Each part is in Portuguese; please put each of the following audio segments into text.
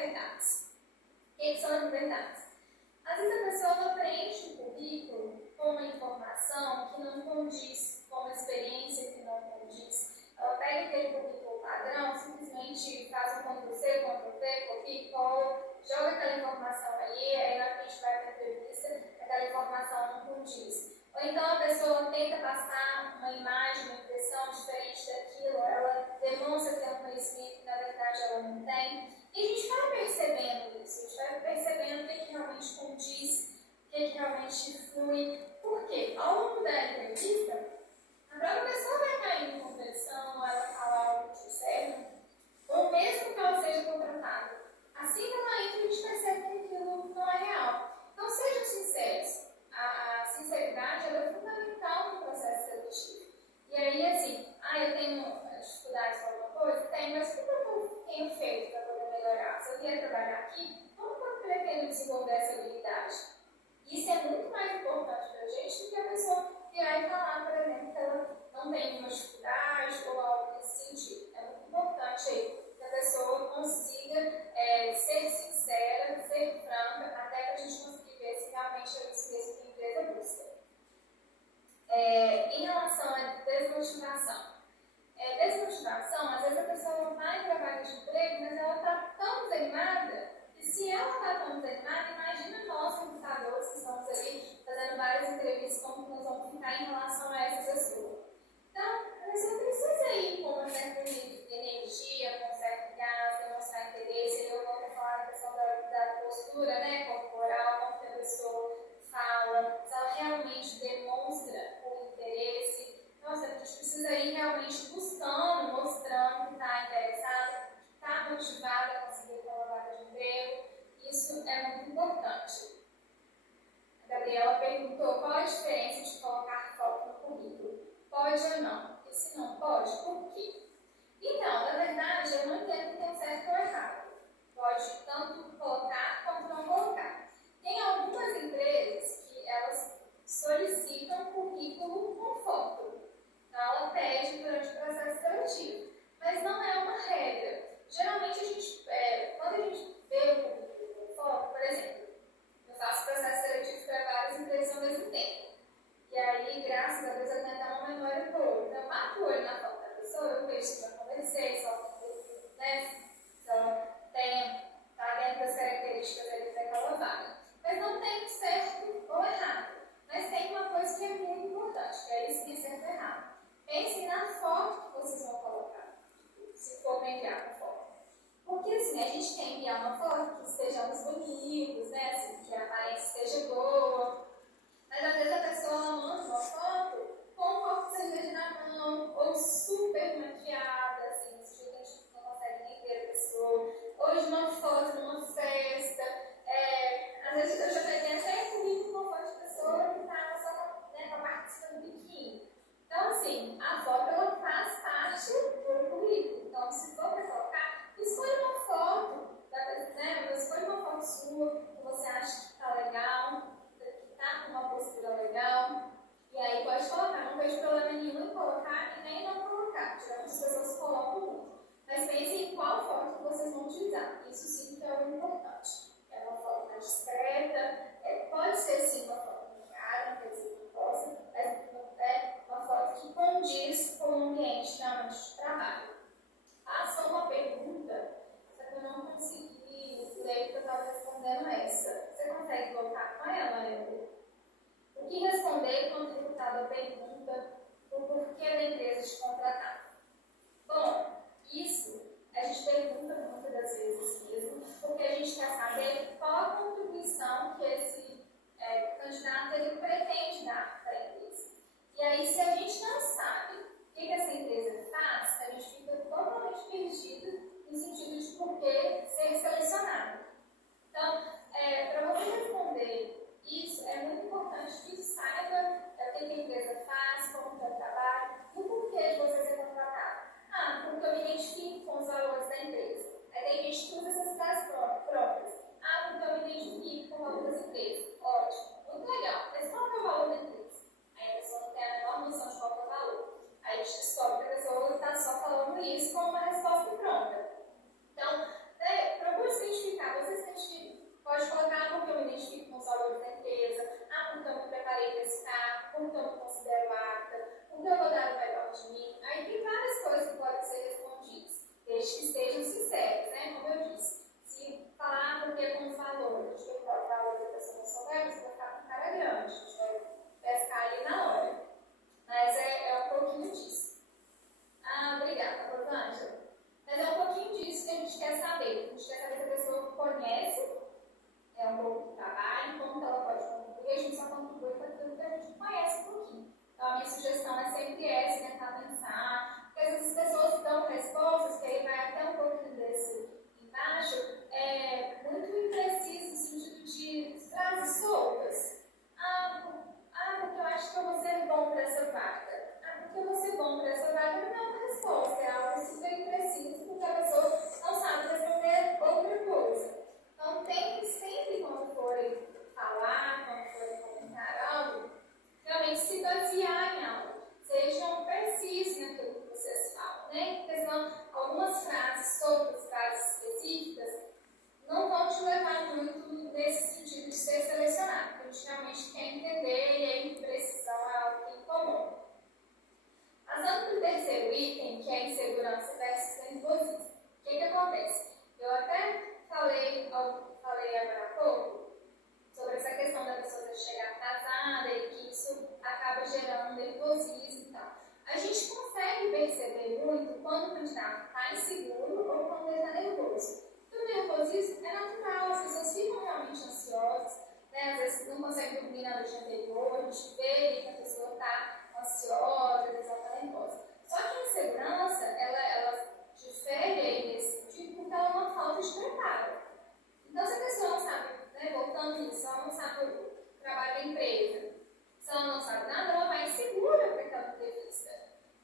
liberdades. O que são as liberdades? Às vezes a pessoa ela preenche o currículo com uma informação que não condiz, com uma experiência que não condiz. Ela pega aquele currículo padrão, simplesmente faz um Ctrl+C, Ctrl+V, copia e cola, joga aquela informação ali, aí na hora que a gente vai para a entrevista, aquela informação não condiz. Ou então a pessoa tenta passar uma imagem, uma impressão diferente daquilo, ela demonstra ter um conhecimento que na verdade ela não tem. E a gente vai percebendo isso, a gente vai percebendo o que realmente condiz, o que realmente flui. Por quê? Ao longo da entrevista, a própria pessoa vai cair em competição, ela fala algo de certo, ou mesmo que ela seja contratada. Assim que ela entra, a gente percebe que aquilo não é real. Então sejam sinceros. A sinceridade ela é fundamental no processo seletivo. E aí, assim, eu tenho dificuldades com alguma coisa? Tenho, mas o que eu tenho feito para poder melhorar? Se eu vier trabalhar aqui, como que eu pretendo desenvolver essa habilidade? Isso é muito mais importante para a gente do que a pessoa virar e falar, por exemplo, que ela não tem nenhuma dificuldade ou algo nesse sentido. É muito importante aí que a pessoa consiga ser sincera, ser franca, até para a gente conseguir ver se realmente é isso mesmo que a empresa busca. Em relação à desmotivação. Desmotivação, às vezes a pessoa vai para a vaga de emprego, mas ela está tão desanimada, que se ela está tão desanimada, imagina nós, recrutadores, que estamos ali fazendo várias entrevistas, como que nós vamos ficar em relação a essa pessoa. Então, a pessoa precisa ir com uma certa energia, com um certo gás, demonstrar interesse. Eu vou falar da questão da postura, né, corporal, como que a pessoa fala, se ela realmente demonstra o interesse. Nossa, a gente precisa ir realmente buscando, mostrando que está interessada, que está motivada a conseguir aquela vaga de emprego. Isso é muito importante. A Gabriela perguntou qual a diferença de colocar foto no currículo. Pode ou não? E se não pode, por quê? Então, na verdade, eu não entendo que tem certo ou errado. Pode tanto colocar quanto não colocar. Tem algumas empresas que elas solicitam currículo com foto. Então, ela pede durante o processo seletivo. Mas não é uma regra. Geralmente, quando a gente vê o currículo com foto, por exemplo, eu faço processo seletivo para várias empresas ao mesmo tempo. E aí, graças a Deus, eu tenho até uma memória boa. Então, eu mato o olho na foto da pessoa, eu vejo se vai convencer, se ela está dentro das características ali daquela vaga. Mas não tem certo ou errado. Mas tem uma coisa que é muito importante, que é isso que é certo ou errado. Pense na foto que vocês vão colocar, se for enviar uma foto. Porque assim, a gente quer enviar uma foto que estejamos bonitos, né? Assim, que a aparência esteja boa. Mas às vezes a pessoa manda uma foto com um copo de cerveja na mão, ou super maquiada, assim, esse jeito a gente não consegue nem ver a pessoa. Ou de uma foto numa festa. Às vezes eu já peguei até currículo com uma foto de pessoa que estava só com a parte do biquíni. Então, assim, a foto ela faz parte do currículo. Então, se for para colocar, escolha uma foto, escolha uma foto sua que você acha que está legal, que está com uma postura legal. E aí pode colocar, não vejo problema nenhum em colocar e nem não colocar. Geralmente as pessoas colocam muito. Mas pensem em qual foto que vocês vão utilizar. Isso sim que é o importante. É uma foto mais discreta, pode ser sim uma foto maquiada, não quer dizer que não possa, mas é uma foto que condiz com o ambiente realmente de trabalho. Faça uma pergunta, só que eu não consegui ler porque eu estava respondendo essa. Você consegue voltar com ela, Evelyn? O que responder quando o recrutador pergunta o porquê da empresa te contratar? Bom, isso a gente pergunta muitas das vezes mesmo, porque a gente quer saber qual a contribuição que esse candidato ele pretende dar para a empresa. E aí, se a gente não sabe o que essa empresa faz, a gente fica totalmente perdido no sentido de por que ser selecionado. Então, para você responder isso, é muito importante que saiba o que a empresa faz, como que é o trabalho e o porquê de você ser contratado. Porque eu me identifico com os valores da empresa. Aí tem gente que usa essas frases próprias. Porque eu me identifico com o valor das empresas. Ótimo, muito legal. Mas qual é o valor da empresa? Aí a pessoa não tem a menor noção de qual é o valor. Aí a gente descobre que a pessoa está só falando isso com uma resposta pronta. Então, procure se identificar que é insegurança versus nervosismo. O que acontece? Eu até falei agora há pouco sobre essa questão da pessoa chegar atrasada e que isso acaba gerando nervosismo e tal. A gente consegue perceber muito quando o candidato está inseguro ou quando ele está nervoso. Então, o nervosismo é natural, as pessoas ficam realmente ansiosas, né? Às vezes não conseguem dormir na noite anterior, a gente vê que a pessoa está ansiosa, às vezes ela está nervosa. Só que a insegurança, ela difere aí nesse sentido porque ela é uma falta de preparo. Então, se a pessoa não sabe, né, voltando nisso, ela não sabe o trabalho da empresa, se ela não sabe nada, ela vai insegura para aquela entrevista.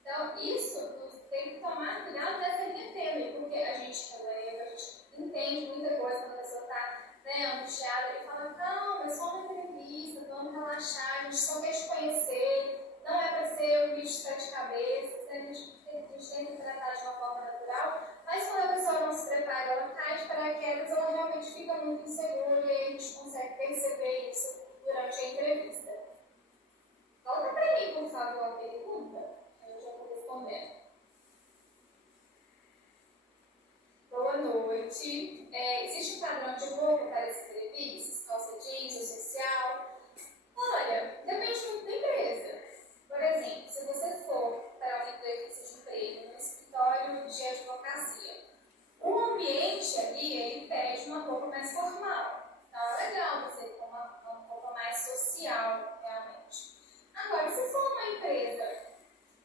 Então, isso tem que tomar cuidado dessa linha tênue, porque a gente entende muita coisa quando a pessoa está, né, angustiada e fala, não, é só uma entrevista, vamos relaxar, a gente só quer te conhecer, não é para ser um bicho de sete cabeças, né, a gente tem que tratar de uma forma natural, mas quando a pessoa não se prepara, ela cai de paraquedas, ela realmente fica muito insegura e a gente consegue perceber isso durante a entrevista. Volta para mim, por favor, a pergunta. Eu já vou responder. Boa noite. Existe um padrão de roupa para as entrevistas? Calça jeans ou social? Olha, depende muito da empresa. Por exemplo, se você for para uma entrevista de emprego no escritório de advocacia, o ambiente ali, ele pede uma roupa mais formal. Então, é legal você ter uma roupa mais social, realmente. Agora, se for uma empresa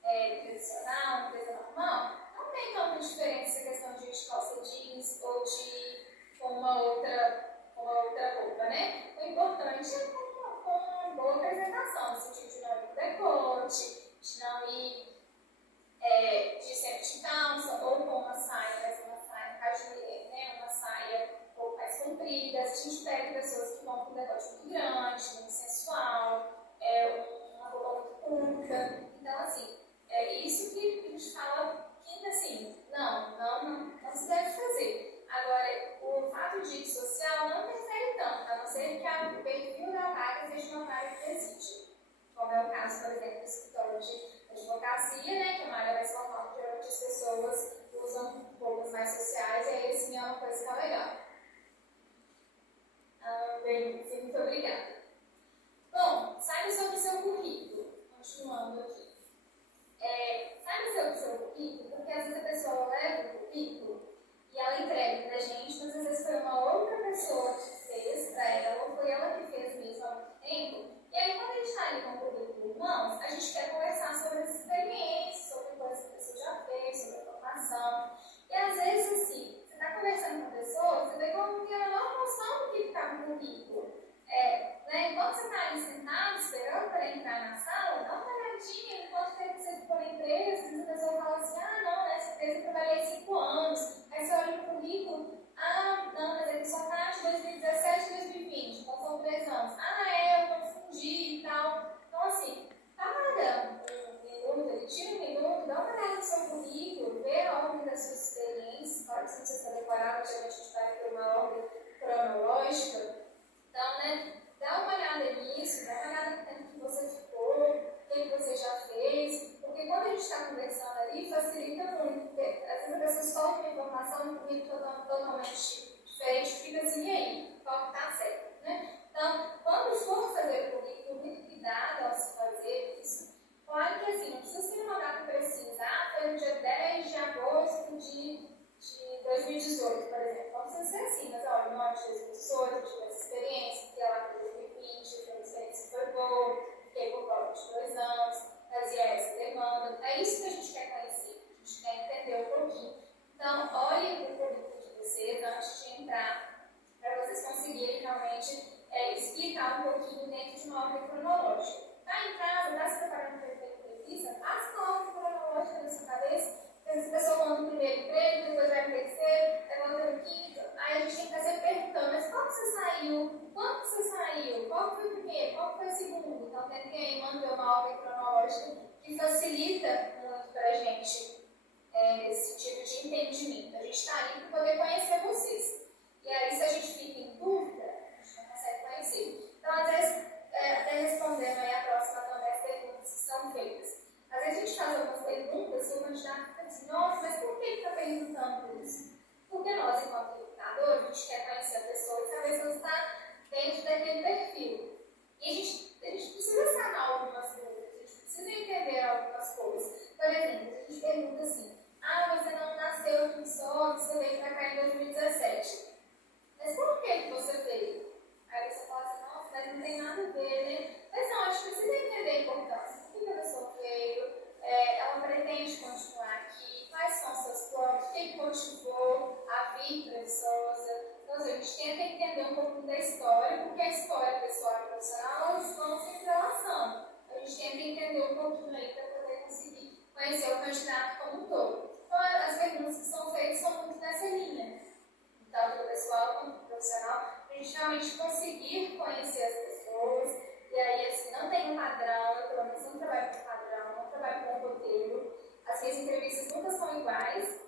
tradicional, uma empresa normal, não tem tanta diferença a questão de calça jeans ou de uma outra roupa, né? O importante é com uma boa apresentação, no sentido de não ir com decote, de não ir de sempre de calça ou com uma saia, no caso de mulher, né? Uma saia um pouco mais comprida. A gente pega pessoas que vão com um decote muito grande, muito sensual, uma roupa muito curta. Então, assim, é isso que a gente fala que, assim, não se deve fazer. Agora, o fato de ir social não interfere tanto, a não ser que o perfil da vaga seja uma vaga que existe. Como é o caso, por exemplo, do escritório de advocacia, né, que é uma área mais formal, que geralmente as pessoas usam roupas mais sociais, e aí sim é uma coisa que é legal. Bem, muito obrigada. Bom, saiba sobre o seu currículo. Continuando aqui. Saiba sobre o seu currículo, porque às vezes a pessoa leva o currículo e ela entrega pra gente, mas às vezes foi uma outra pessoa que fez pra ela, ou foi ela que fez mesmo há muito tempo. E aí, quando a gente está ali com o currículo em mãos, a gente quer conversar sobre as experiências, sobre coisas que a pessoa já fez, sobre a formação. E às vezes, assim, você está conversando com a pessoa, você vê que ela não tem a menor noção do que está no currículo. Enquanto você está ali sentado, esperando para entrar na sala, dá uma olhadinha em quanto tempo você ficou na empresa. Às vezes a pessoa fala assim, não, nessa empresa eu trabalhei 5 anos. Aí você olha no currículo, não, mas ele só está de 2017 a 2020, então são 3 anos. Eu confundi e tal. Então, assim, para um minuto, tira um minuto, dá uma olhada no seu currículo, vê a ordem das suas experiências. Claro que se você está decorado, geralmente a gente vai por uma ordem cronológica. Então, né, dá uma olhada nisso, dá uma olhada no tempo que você ficou, o que você já fez, porque quando a gente está conversando ali, facilita muito, porque às vezes a pessoa solta uma informação e um currículo totalmente diferente, fica assim, e aí, qual que está certo, né? Então, quando for fazer o currículo, muito cuidado ao se fazer isso. Claro que assim, não precisa ser uma data precisa, foi no dia 10 de agosto de 2018, por exemplo. Não precisa ser assim, mas olha, no ano de 2018, tive essa experiência, fiquei lá em 2020, foi uma experiência que foi boa, fiquei por volta de 2 anos, fazia essa demanda. É isso que a gente quer conhecer, a gente quer entender um pouquinho. Então, olhem o currículo de vocês antes de entrar, para vocês conseguirem realmente explicar um pouquinho dentro de uma ordem cronológica. Está em casa, está se preparando para a entrevista, faça uma ordem cronológica na sua cabeça. Essa pessoa monta o primeiro emprego, depois vai para o terceiro, aí volta no quinto. Aí a gente tem que estar sempre perguntando, mas qual que você saiu? Quando que você saiu? Qual que foi o primeiro? Qual que foi o segundo? Então tem que manter uma ordem cronológica que facilita muito para a gente esse tipo de entendimento. A gente está ali para poder conhecer vocês. E aí, se a gente fica em dúvida, a gente não consegue conhecer. Então, às vezes, até respondendo aí a próxima também as perguntas que são feitas. Às vezes a gente faz algumas perguntas e o candidato fica assim, Porque nós, enquanto recrutadores, a gente quer conhecer a pessoa e saber se ela está dentro daquele perfil. E a gente precisa sanar algumas dúvidas, a gente precisa entender algumas coisas. Por exemplo, a gente pergunta assim, você não nasceu aqui em Viçosa, você veio para cá em 2017. Mas por que você veio? Aí você fala assim, nossa, mas não tem nada a ver, né? Mas não, a gente precisa entender a importância. Por que a pessoa veio? Ela pretende continuar aqui? Quais são os seus planos? O que motivou a vir para Viçosa? Então, assim, a gente tenta entender um pouco da história, porque a história pessoal e profissional elas estão se entrelaçando. A gente tenta entender um pouquinho aí para poder conseguir conhecer o candidato como um todo. Então, as perguntas que são feitas são muito nessa linha. Tanto do pessoal quanto do profissional, para a gente realmente conseguir conhecer as pessoas. E aí, assim, não tem um padrão, eu pelo menos não trabalho com padrão, não trabalho com roteiro. As minhas entrevistas nunca são iguais,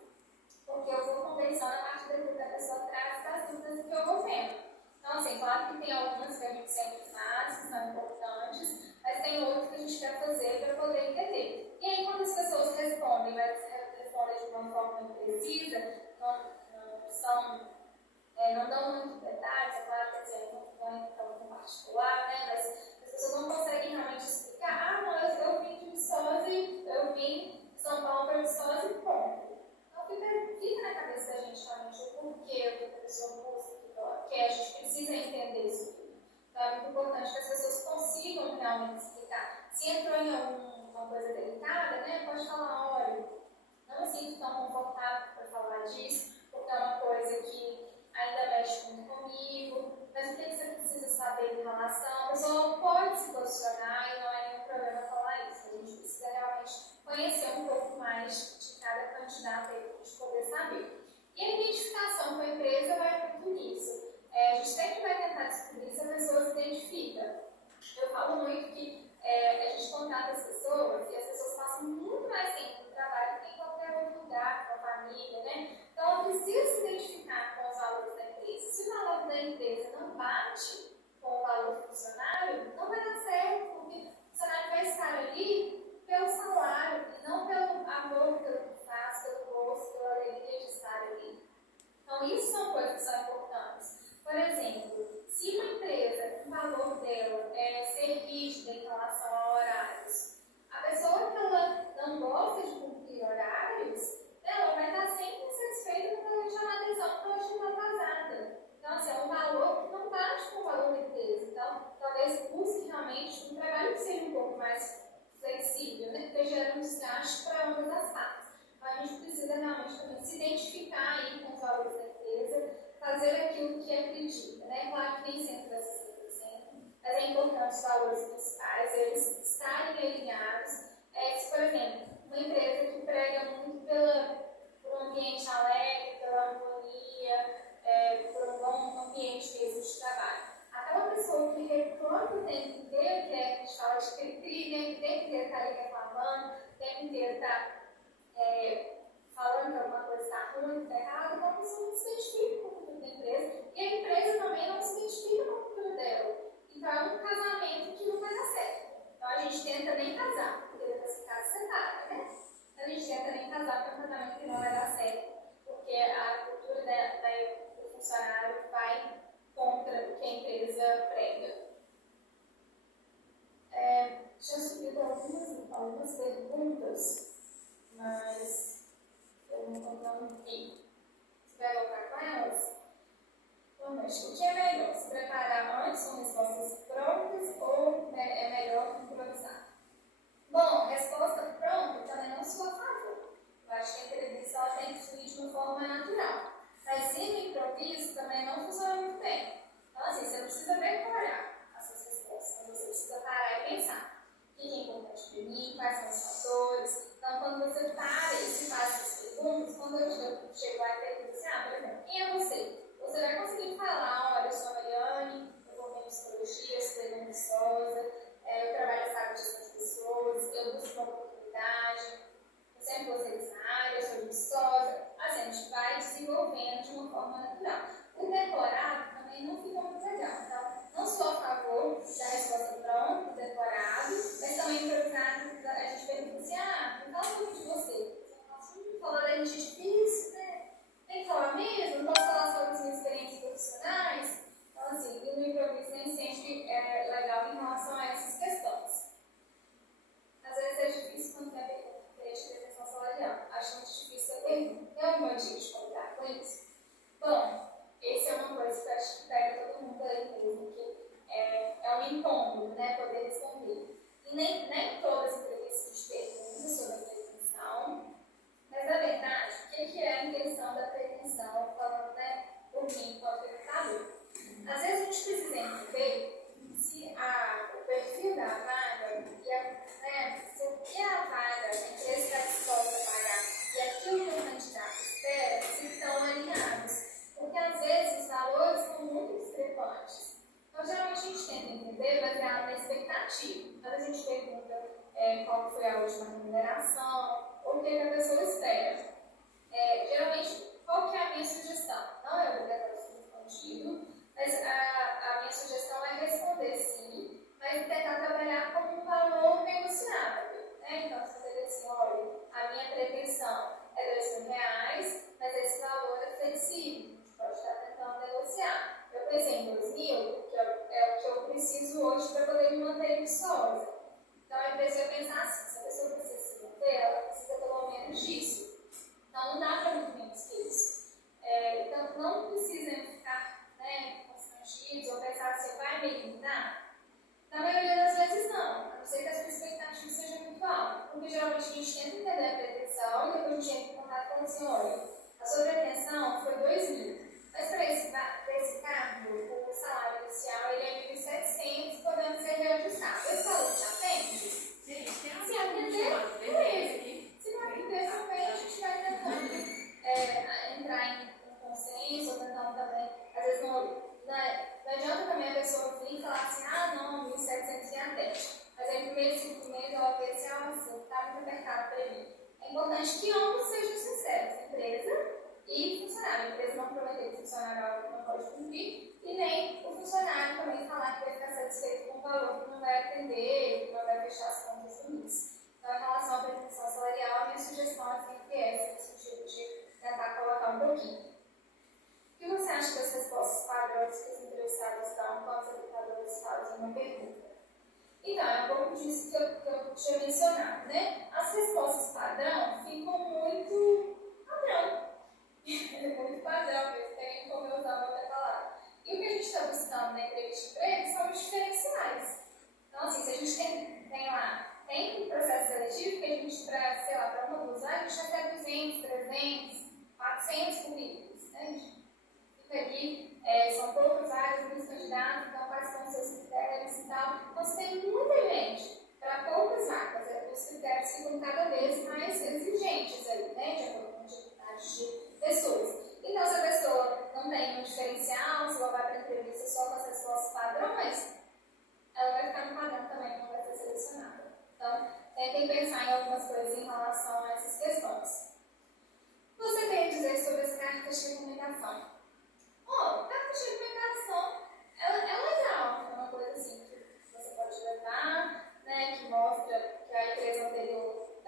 porque eu vou conversando a partir daquilo que a pessoa traz das dúvidas que eu vou vendo. Então, assim, claro que tem algumas que a gente sempre faz, que são importantes, mas tem outras que a gente quer fazer para poder entender. E aí, quando as pessoas respondem, mas respondem de uma forma imprecisa, não dão muito detalhes, é claro que assim, não é tão particular, né? Mas as pessoas não conseguem realmente explicar, não, eu vim de Viçosa e eu vim de São Paulo para Viçosa e ponto. Então fica na cabeça da gente realmente o porquê, o que a pessoa busca, o que ela quer, a gente precisa entender isso tudo. Então é muito importante que as pessoas consigam realmente explicar. Se entrou em alguma coisa delicada, né? Pode falar, olha, não me sinto tão confortável para falar disso, porque é uma coisa que ainda mexe muito comigo, mas o que você precisa saber em relação? A pessoa pode se posicionar e não é nenhum problema falar isso. A gente precisa realmente conhecer um pouco mais de cada candidato aí para a gente poder saber. E a identificação com a empresa vai muito nisso. A gente sempre vai tentar descobrir se a pessoa se identifica. Eu falo muito que a gente contata as pessoas e as pessoas passam muito mais tempo no trabalho do que em qualquer outro lugar, com a família, né? Então, eu preciso se identificar com os valores da empresa. Se o valor da empresa não bate com o valor do funcionário, não vai dar certo, porque o funcionário vai estar ali pelo salário e não pelo amor pelo que faz, pelo gosto, pela alegria de estar ali. Então, isso são coisas que são importantes. Por exemplo, se uma empresa, o valor dela é ser rígida em relação a horários, a pessoa que ela não gosta de cumprir horários, ela vai estar sempre insatisfeita porque ela chamar atenção porque ela chegou atrasada. Então, assim, é um valor que não bate com o valor da empresa. Então, talvez busque realmente um trabalho que seja um pouco mais flexível, né? Porque gera um desgaste para ambas as partes. Então, a gente precisa realmente também se identificar aí com os valores da empresa, fazer aquilo que acredita, né? Claro que nem sempre vai ser 100%, mas é importante os valores principais, eles estarem alinhados. Se, por exemplo, uma empresa que prega muito por um ambiente alegre, pela harmonia, por um bom ambiente mesmo de trabalho. Aquela pessoa que reclama o tempo inteiro, que a gente fala de cri-cri, né? Que o tempo inteiro está ali reclamando, o tempo inteiro está falando que alguma coisa está ruim, está errada, então a pessoa não se identifica com a cultura da empresa e a empresa também não se identifica com a cultura dela. Então é um casamento que não vai dar certo. Então a gente tenta nem casar, porque depois que casa separa, né? Então a gente tenta nem casar para um casamento que não vai dar certo, porque a cultura do funcionário vai contra o que a empresa prega. Deixa eu subir algumas perguntas, mas eu não vi. Você vai voltar com elas? Então, o que é melhor? Se preparar antes com respostas prontas ou é melhor improvisar? Bom, resposta pronta também não sou a favor. Eu acho que a entrevista ela tem que fluir de uma forma natural. Mas ir no improviso também não funciona muito bem. Então, assim, você não precisa decorar as suas respostas, você precisa parar e pensar. O que é importante para mim? Quais são os fatores? Então, quando você para e se faz essas perguntas, quando eu chego lá e pergunto assim, por exemplo, quem é você? Você vai conseguir falar, olha, eu sou a Mariane, eu formei em psicologia, estudei na Viçosa, eu trabalho em saúde das pessoas, eu busco uma oportunidade, eu sempre gostei dessa área, eu sou de Viçosa. Assim, a gente vai desenvolvendo de uma forma natural. O decorado também não fica muito legal. Então, não sou a favor da resposta pronta, do decorado, mas também improvisado, a gente pergunta assim, me fala um pouco de você. Você fala, falar da gente é difícil, né? alguma dica de como lidar com isso? Bom, essa é uma coisa que eu acho que pega todo mundo aí mesmo, que é um incômodo, né, poder responder. E nem todas as entrevistas de perguntas sobre a pretensão, mas na verdade, o que é a intenção da pretensão, falando, né, por mim, enquanto educador? Às vezes a gente precisa entender se o perfil da vaga se o que a vaga, a empresa está disposta a pagar e aquilo que o candidato espera, se estão alinhados. Porque às vezes os valores são muito discrepantes. Então, geralmente a gente tenta entender baseado na expectativa. Às vezes a gente pergunta qual foi a última remuneração, ou o que a pessoa espera. Geralmente, qual que é a minha sugestão? Não é obrigatório ser respondido, mas a minha sugestão é responder sim, mas tentar trabalhar como um valor negociável. Né? Então, se você diz assim, olha, a minha pretensão é R$2.000, mas esse valor é flexível, você pode estar tentando negociar. Eu pensei em 2.000, que é o que eu preciso hoje para poder me manter viçosa. Então, a empresa vai pensar assim, se a pessoa precisa se manter, ela precisa pelo menos disso. Então, não dá para muito menos que isso. Então, não precisam ficar constrangidos ou pensar assim, vai me eliminar? Na maioria das vezes não, a não ser que a sua expectativa seja muito alta. Porque geralmente a gente tenta entender a pretensão e depois a gente entra em contato e fala assim, olha, a sua pretensão foi 2.000, mas para esse cargo, o salário inicial ele é 1.700, podendo ser reajustado. Esse valor te atende? Sim, Se atender, beleza. Se não atender também, a gente vai tentando entrar em consenso, ou tentando também, às vezes não adianta também a pessoa vir e falar assim, não, 1.700 me atende. Mas aí no primeiro 5 meses ela vê assim, assim, está muito apertado para mim. É importante que ambos sejam sinceros, empresa e funcionário. A empresa não prometer que o funcionário algo que não pode cumprir, e nem o funcionário também falar que vai ficar satisfeito com o valor que não vai atender, que não vai fechar as contas do mês. Então, em relação à pretensão salarial, a minha sugestão é sempre essa, no sentido de tentar colocar um pouquinho. O que você acha das respostas padrões que os entrevistados dão quando os educadores fazem uma pergunta? Então, é um pouco disso que eu tinha mencionado, né? As respostas padrão ficam muito padrão. Muito padrão, mesmo, tem como eu usar outra palavra. E o que a gente está buscando na entrevista de emprego são os diferenciais. Então, assim, se a gente tem um processo seletivo que a gente, para uma dos a gente vai ter 200, 300, 400 currículos, né? Fica ali, são poucos vários, muitos candidatos, então quais são os seus critérios e tal. Então, se tem muita gente para poucas vagas, os critérios ficam cada vez mais exigentes ali, né? De acordo com a quantidade de pessoas. Então, se a pessoa não tem um diferencial, se ela vai para a entrevista só com as respostas padrões, ela vai ficar no padrão também, não vai ser selecionada. Então, tentem pensar em algumas coisas em relação a essas questões. Você tem a dizer sobre as cartas de recomendação. Cartas de recomendação é legal, é uma coisa assim que você pode levar, né, que mostra que a empresa anterior,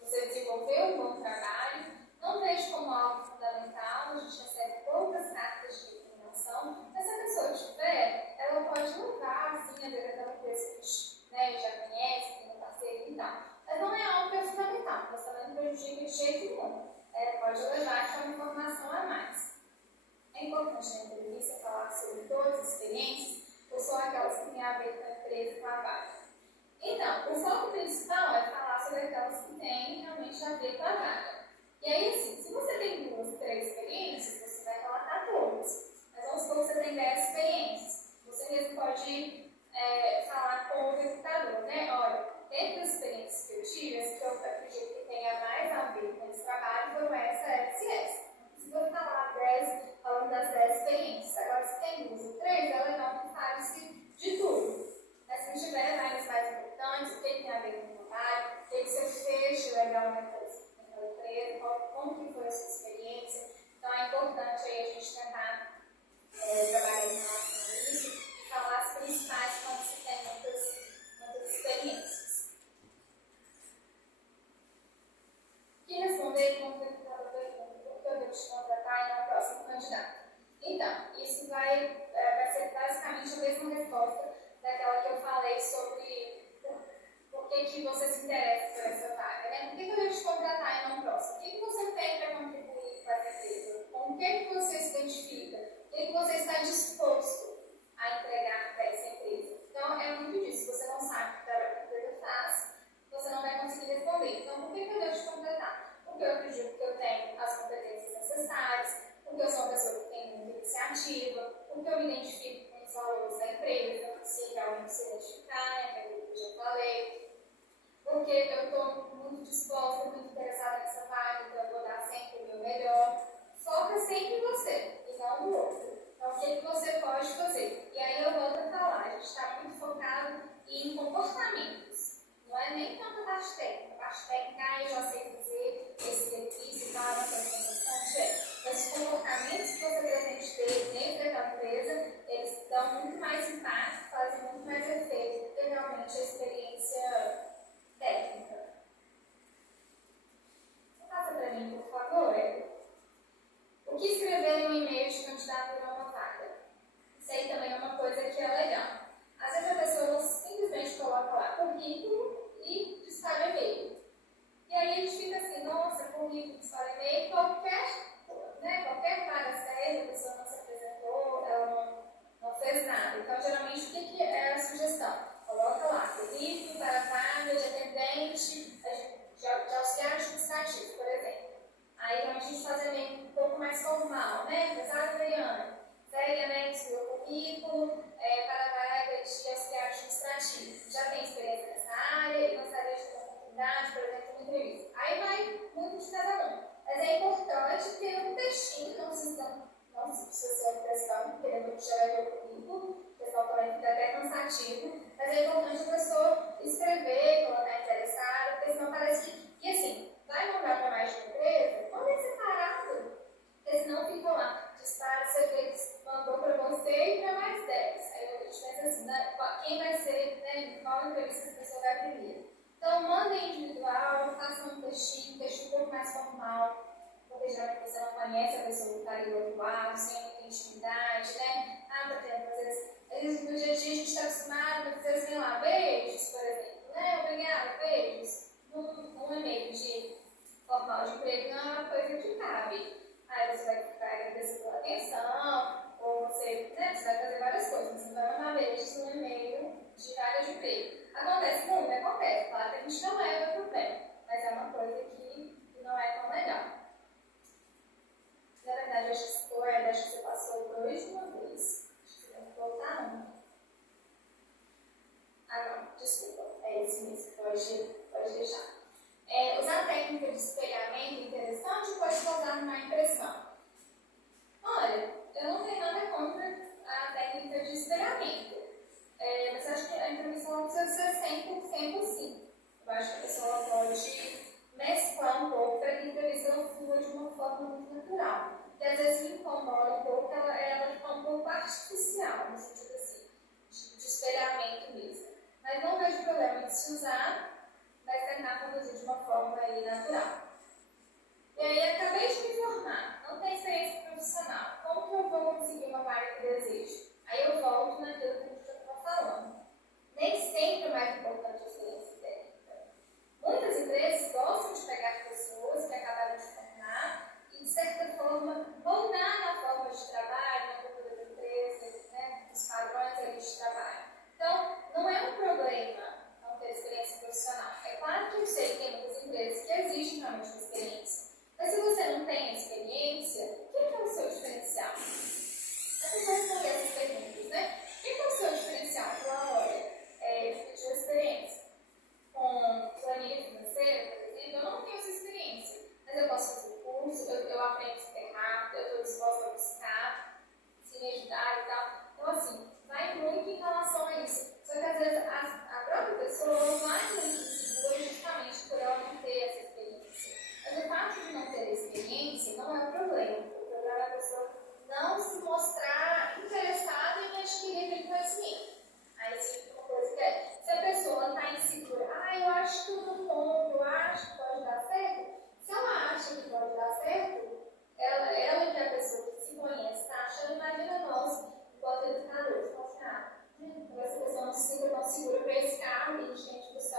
você desenvolveu um bom trabalho. Não vejo como algo fundamental, a gente recebe poucas cartas de recomendação, mas se a pessoa tiver, ela pode levar, assim, a ver aquela empresa que já conhece, tem um parceiro e tal. Mas não é algo que é fundamental, mas também não prejudica de jeito nenhum. Pode levar que é uma informação a mais. É importante na entrevista falar sobre todas as experiências, ou só aquelas que têm a ver com a empresa e com a vaga. Então, o foco principal é falar sobre aquelas que têm realmente a ver com a vaga. E aí, assim, se você tem 2, 3 experiências, você vai relatar todas. Mas vamos supor que você tem 10 experiências. Você mesmo pode falar com o recrutador, né? Olha, dentro das experiências que eu tive, as que eu acredito que tenha mais a ver com esse trabalho foram essa e essa. Se você falar 10, falando das 10 experiências, agora se tem 2 ou 3, é legal que fale-se de tudo. Mas se não tiver mais importantes, o que tem a ver com o trabalho, o que você fez de legal naquela empresa, como que foi a sua experiência. Então é importante aí a gente tentar trabalhar em relação a isso e falar as principais quando se tem muitas experiências. E responder como recrutador pergunta, por que eu devo te contratar e não o próximo candidato? Então, isso vai ser basicamente a mesma resposta daquela que eu falei sobre por que você se interessa por essa vaga, né? Por que eu devo te contratar e não o próximo? O que você tem completar. Porque eu acredito que eu tenho as competências necessárias, porque eu sou uma pessoa que tem muita iniciativa, porque eu me identifico com os valores da empresa, se realmente se identificar, né, que eu já falei, porque eu estou muito disposta, muito interessada nessa vaga, então eu vou dar sempre o meu melhor. Foca sempre em você e não no outro. Então, o que você pode fazer? E aí eu volto a falar, a gente está muito focado em comportamentos. Não é nem tanto a parte técnica. A parte técnica, eu já sei fazer esse serviço e tal, não sei se é importante. Mas os comportamentos que você pretende ter dentro daquela empresa, eles dão muito mais impacto, fazem muito mais efeito do que realmente a experiência técnica. Passa para mim, por favor. O que escrever em um e-mail de candidatura a uma vaga? Isso aí também é uma coisa que é legal. Às vezes a pessoa simplesmente coloca lá currículo e dispara e-mail. E aí a gente fica assim, nossa, currículo, dispara e-mail, qualquer vaga séria, a pessoa não se apresentou, ela não fez nada. Então, geralmente, o que é a sugestão? Coloca lá, currículo para vaga de atendente, de auxiliar administrativo, por exemplo. Aí, realmente, a gente faz e-mail um pouco mais formal, né? Empresário Veriana, seriamente, seu currículo para a vaga de auxiliar administrativo. Já tem experiência nessa área e gostaria de ter uma oportunidade, por exemplo, uma entrevista. Aí vai muito de cada um. Mas é importante ter um textinho, não precisa ser uma questão, porque depois já vai ver o currículo, o pessoal também fica até cansativo, mas é importante a pessoa escrever, colocar interessada, porque senão parece que, e assim, vai mandar para mais de uma empresa, manda em separado, porque senão fica lá, dispara, você fez, mandou para você e para mais 10. Aí a gente pensa assim, né, quem vai ser, né, qual entrevista essa pessoa vai primeiro. Então, manda individual, faça um textinho um pouco mais formal, porque geralmente você não conhece a pessoa que está ali do outro lado, sem muita intimidade, né? Por exemplo, às vezes no dia a dia a gente está acostumado, às vezes vem lá, beijos, por exemplo, né? Obrigada, beijos. Num e-mail de formal de emprego não é uma coisa que cabe. Aí você vai agradecer pela atenção, ou você vai fazer várias coisas, você vai mandar beijos no e-mail de vaga de emprego. Acontece muito? Acontece. Claro que a gente não leva para o pé, mas é uma coisa que não é tão legal. Na verdade, acho que você passou dois de uma vez. Acho que você tem que voltar um. Não, desculpa. É esse mesmo, pode deixar. Usar a técnica de espelhamento interessante pode causar uma impressão. Olha, eu não tenho nada contra a técnica de espelhamento. Mas acho que a entrevista não precisa ser 100% sim. Eu acho que a pessoa pode mesclar um pouco para que a entrevista flua de uma forma muito natural. Porque às vezes me incomoda um pouco, ela fica um pouco artificial, no sentido assim, de espelhamento mesmo. Mas não vejo problema de se usar, mas tentar conduzir de uma forma aí natural. E aí, acabei de me formar, não tenho experiência profissional. Como que eu vou conseguir uma vaga que desejo? Aí eu volto naquilo que a gente já estava falando. Nem sempre é mais importante a experiência técnica. Muitas empresas gostam de pegar pessoas que acabaram de formar e, de certa forma, moldar na forma de trabalho, na cultura da empresa, né, os padrões ali de trabalho. Então, não é um problema não ter experiência profissional. É claro que eu sei que tem muitas empresas que exigem realmente uma experiência. Mas se você não tem experiência, o que é o seu diferencial? Você vai responder essas perguntas, né? O que é o seu diferencial? Olha, eu pedi experiência com planilha financeira, por exemplo, eu não tenho essa experiência, mas eu posso fazer o curso, eu aprendo super rápido, eu estou disposta a buscar, se me ajudar e tal. Então, assim, vai muito em relação a isso. Só que às vezes a própria pessoa não vai muito insegura justamente por ela não ter essa experiência. Mas o fato de não ter experiência não é o problema. O problema é a pessoa não se mostrar interessada em adquirir aquele conhecimento. Aí fica uma coisa que se a pessoa está insegura, eu acho que eu não conto, eu acho que pode dar certo. Se ela acha que pode dar certo, ela que é a pessoa que se conhece, está achando, imagina nós, enquanto educadores, fala assim, essa pessoa não se sinta tão segura para esse carro e gente, você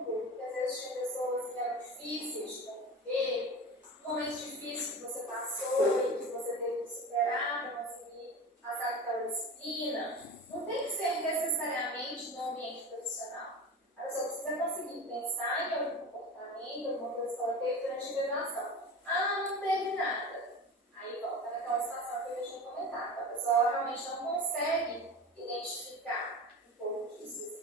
tempo, porque às vezes tinha pessoas que eram difíceis de conviver, momentos difíceis que você passou e que você teve que superar para conseguir passar aquela disciplina. Não tem que ser necessariamente no ambiente profissional. A pessoa precisa conseguir pensar em algum comportamento, alguma coisa que ela teve durante a graduação. Ah, não teve nada. Aí volta naquela situação que eu já tinha comentado. A pessoa realmente não consegue identificar um pouco disso.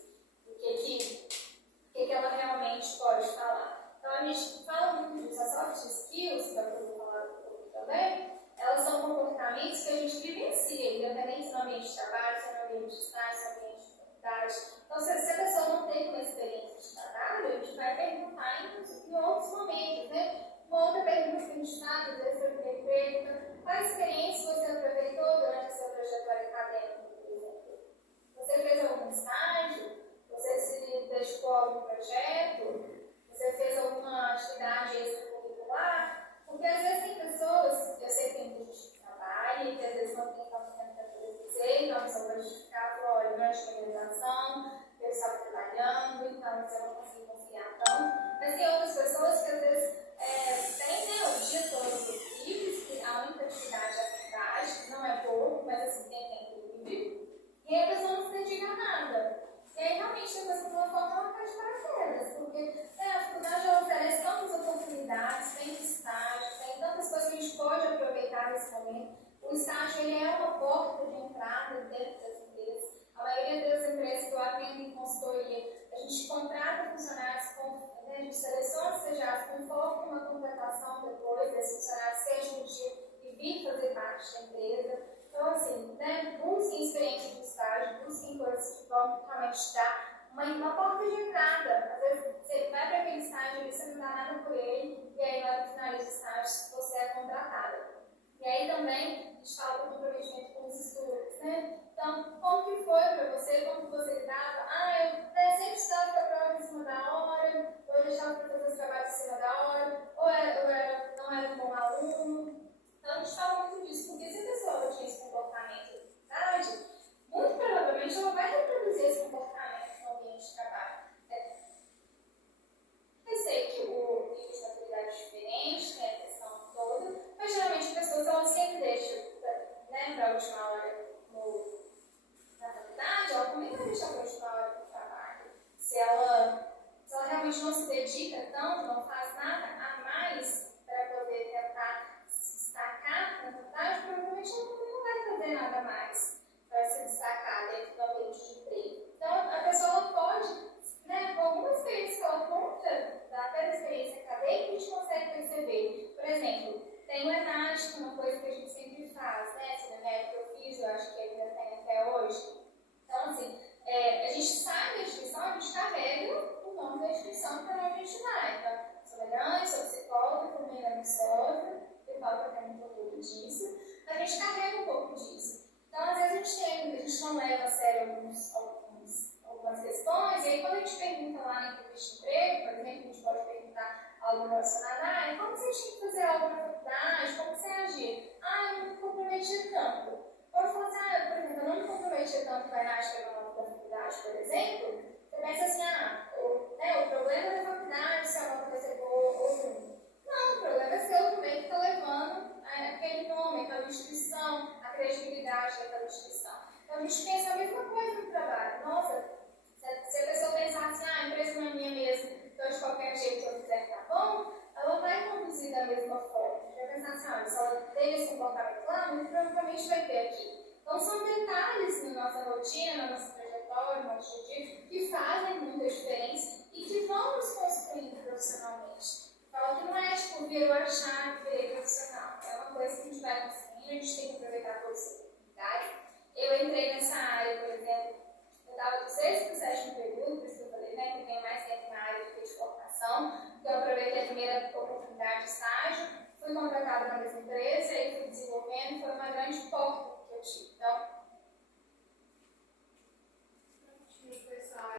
O que ela realmente pode falar. Então a gente fala muito disso. As soft skills, que é o que eu vou falar um pouco também, elas são comportamentos que a gente vivencia, independente do ambiente de trabalho, se é no ambiente de estágio, se é no ambiente de faculdade. Então, se a pessoa não tem uma experiência de trabalho, a gente vai perguntar em outros momentos, né? Uma outra pergunta que a gente faz, às vezes, eu pergunto, qual experiência você aproveitou durante a sua trajetória acadêmica, por exemplo? Você fez algum estágio? Você se dedicou a algum projeto? Você fez alguma atividade extracurricular? Porque às vezes tem pessoas, eu sei que tem gente que trabalha e que às vezes não tem tanto tempo para poder fazer, então a pessoa vai justificar, olha, durante a graduação eu estava trabalhando, então eu não consegui conciliar tanto. Mas tem outras pessoas que às vezes têm, né, o dia todo livres, que a única atividade é a faculdade, que não é pouco, mas assim, tem tempo livre, e a pessoa não se dedica a nada. E aí realmente a pessoa de uma forma ela cai de paraquedas, porque a faculdade ela oferece tantas oportunidades, tem estágio, tem tantas coisas que a gente pode aproveitar nesse momento. O estágio ele é uma porta de entrada dentro das empresas. A maioria das empresas que eu atendo em consultoria, a gente contrata funcionários, a gente seleciona CJAs com foco em uma contratação depois desses funcionários, seja um dia e vir fazer parte da empresa. Então, assim, né, busquem experiência de estágio, busquem coisas que vão realmente dar uma porta de entrada. Às vezes, você vai para aquele estágio e você não dá nada por ele, e aí, na hora que finaliza o estágio, você é contratada. E aí também, a gente fala do comprometimento com os estudos, né? Então, como que foi para você? Como que você estava? Eu sempre estava com a prova em cima da hora, ou eu deixava para fazer os trabalhos em cima da hora, ou eu não era um bom aluno. Então, a gente fala muito disso, porque se a pessoa tinha esse comportamento de idade, muito provavelmente ela vai reproduzir esse comportamento no ambiente de trabalho. Eu sei que o nível de maturidade é diferente, tem a questão toda, mas geralmente as pessoas elas sempre deixam, né, para a última hora na faculdade, ela também vai deixar para a última hora no trabalho. Se ela realmente não se dedica tanto, não faz nada a mais para poder tentar se destacar na faculdade, provavelmente ela também não vai fazer nada mais para se destacar dentro do ambiente de emprego. Então, a pessoa pode, né, com alguma experiência que ela conta da experiência acadêmica, a gente consegue perceber. Por exemplo, tem o ENAD, que é uma coisa que a gente sempre faz, né? Se na época eu fiz, eu acho que ainda tem até hoje. Então, assim, a gente sai da instituição, a gente carrega o nome da instituição para onde a gente vai. Então, sou vereadora, sou psicóloga, formei na Unisova, eu falo que eu tenho um pouco disso, a gente carrega um pouco disso. Então, às vezes a gente não leva a sério algumas questões, e aí quando a gente pergunta lá na entrevista de emprego, por exemplo, a gente pode perguntar algo relacionado, como você tinha que fazer algo na faculdade, como você agia? Eu não me comprometia tanto. Ou eu falo assim, por exemplo, eu não me comprometia tanto com a ética da faculdade, por exemplo, você pensa assim, o problema da faculdade, se a nota vai ser boa ou não. Não, o problema é seu também que está levando aquele nome, aquela instituição, a credibilidade daquela instituição. Então a gente pensa a mesma coisa no trabalho. Nossa, se a pessoa pensar assim, a empresa não é minha mesmo, então de qualquer jeito que eu fizer tá bom, ela vai conduzir da mesma forma. A gente vai pensar assim, se ela teve esse comportamento lá, muito provavelmente vai ter aqui. Então são detalhes na nossa rotina, na nossa trajetória, no nosso dia, que fazem muita diferença e que vão nos construindo profissionalmente. Fala que não é tipo, virou a chave, virei profissional. É uma coisa que a gente vai construindo, a gente tem que aproveitar toda essa oportunidade. Eu entrei nessa área, por exemplo, eu estava do 6º para o 7º período, por isso que eu falei, né, que eu tenho mais tempo na área de formação, então eu aproveitei a primeira oportunidade de estágio, fui contratada na mesma empresa e fui desenvolvendo, foi uma grande porta que eu tive. Então,